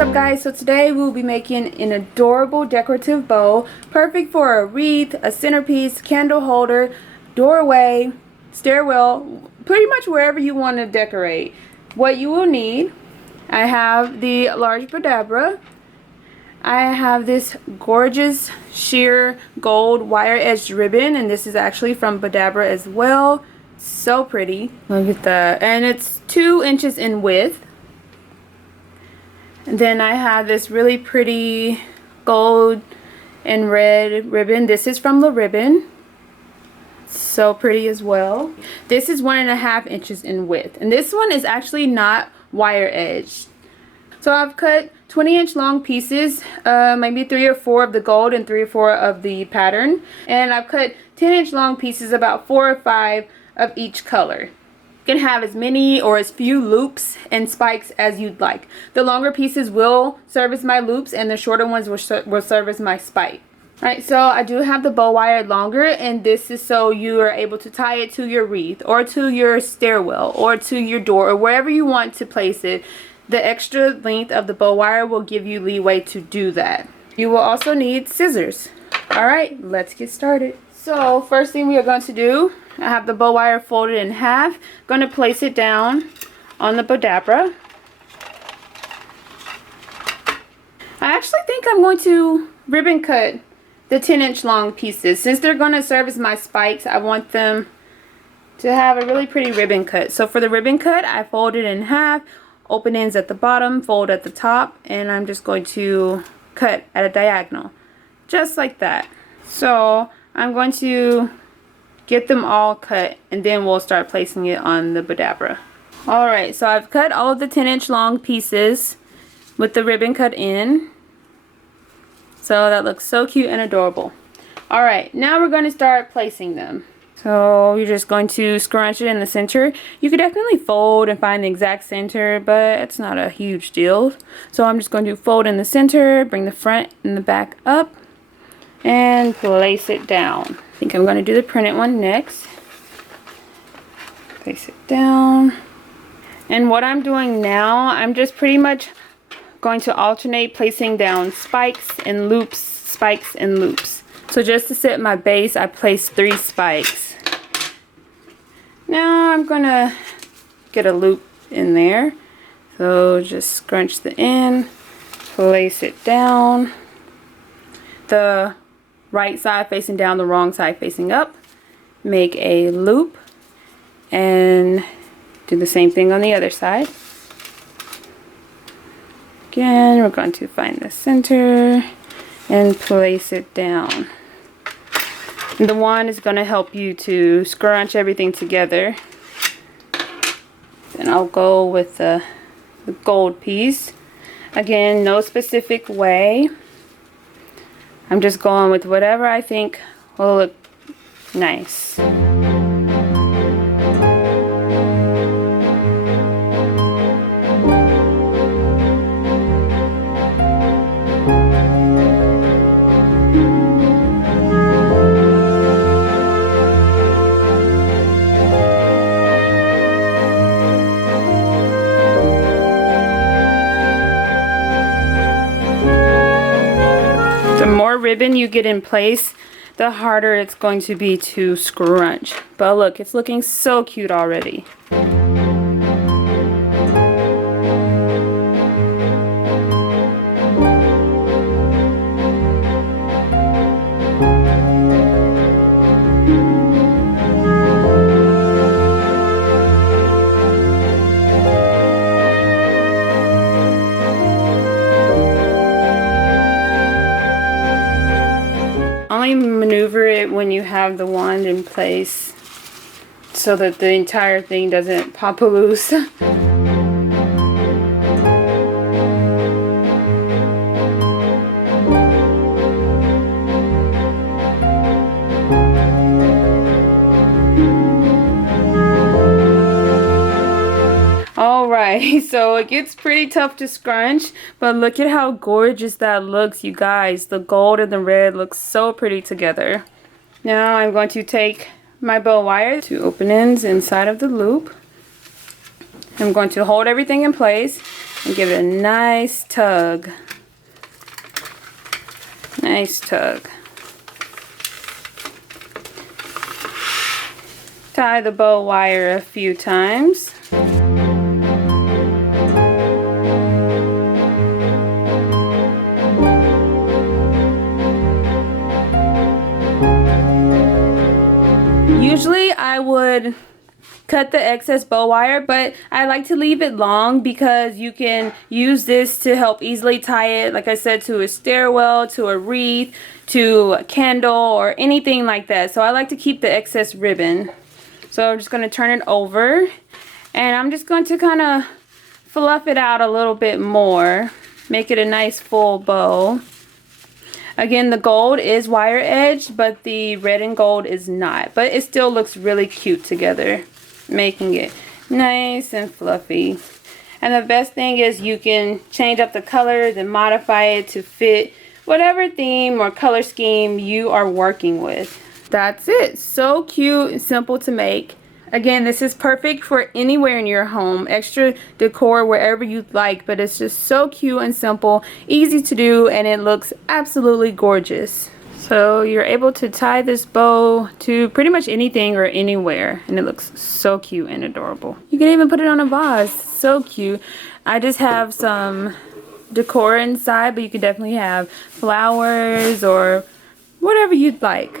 up, guys? So today we'll be making an adorable decorative bow, perfect for a wreath, a centerpiece, candle holder, doorway, stairwell, pretty much wherever you want to decorate. What you will need: I have the large Burlap. I have this gorgeous sheer gold wire edged ribbon, and this is actually from Burlap as well. So pretty. Look at that. And it's 2 inches in width. And then I have this really pretty gold and red ribbon. This is from the ribbon. So pretty as well. This is 1.5 inches in width. And this one is actually not wire edged. So I've cut 20-inch long pieces, maybe 3 or 4 of the gold and 3 or 4 of the pattern. And I've cut 10-inch long pieces, about 4 or 5 of each color. You can have as many or as few loops and spikes as you'd like. The longer pieces will serve as my loops, and the shorter ones will serve as my spike. Alright, so I do have the bow wire longer, and this is so you are able to tie it to your wreath or to your stairwell or to your door or wherever you want to place it. The extra length of the bow wire will give you leeway to do that. You will also need scissors. Alright, let's get started. So first thing we are going to do, I have the bow wire folded in half. Going to place it down on the Burlap. I actually think I'm going to ribbon cut the 10-inch long pieces. Since they're going to serve as my spikes, I want them to have a really pretty ribbon cut. So for the ribbon cut, I fold it in half, open ends at the bottom, fold at the top, and I'm just going to cut at a diagonal. Just like that. So I'm going to get them all cut, and then we'll start placing it on the Burlap. Alright, so I've cut all of the 10-inch long pieces with the ribbon cut in. So that looks so cute and adorable. Alright, now we're going to start placing them. So you're just going to scrunch it in the center. You could definitely fold and find the exact center, but it's not a huge deal. So I'm just going to fold in the center, bring the front and the back up, and place it down. I think I'm going to do the printed one next. Place it down. And what I'm doing now, I'm just pretty much going to alternate placing down spikes and loops, spikes and loops. So just to set my base, I placed 3 spikes. Now I'm going to get a loop in there. So just scrunch the end, place it down. The right side facing down, the wrong side facing up. Make a loop and do the same thing on the other side. Again, we're going to find the center and place it down. And the wand is going to help you to scrunch everything together. Then I'll go with the gold piece. Again, no specific way. I'm just going with whatever I think will look nice. The more ribbon you get in place, the harder it's going to be to scrunch. But look, it's looking so cute already. Only maneuver it when you have the wand in place so that the entire thing doesn't pop loose. Alright, so it gets pretty tough to scrunch, but look at how gorgeous that looks, you guys. The gold and the red look so pretty together. Now I'm going to take my bow wire to open ends inside of the loop. I'm going to hold everything in place, and give it a nice tug. Nice tug. Tie the bow wire a few times. Usually I would cut the excess bow wire, but I like to leave it long because you can use this to help easily tie it, like I said, to a stairwell, to a wreath, to a candle, or anything like that. So I like to keep the excess ribbon. So I'm just going to turn it over, and I'm just going to kind of fluff it out a little bit more, make it a nice full bow. Again, the gold is wire edged, but the red and gold is not. But it still looks really cute together, making it nice and fluffy. And the best thing is you can change up the colors and modify it to fit whatever theme or color scheme you are working with. That's it. So cute and simple to make. Again, this is perfect for anywhere in your home, extra decor wherever you'd like, but it's just so cute and simple, easy to do, and it looks absolutely gorgeous. So you're able to tie this bow to pretty much anything or anywhere, and it looks so cute and adorable. You can even put it on a vase. So cute. I just have some decor inside, but you could definitely have flowers or whatever you'd like.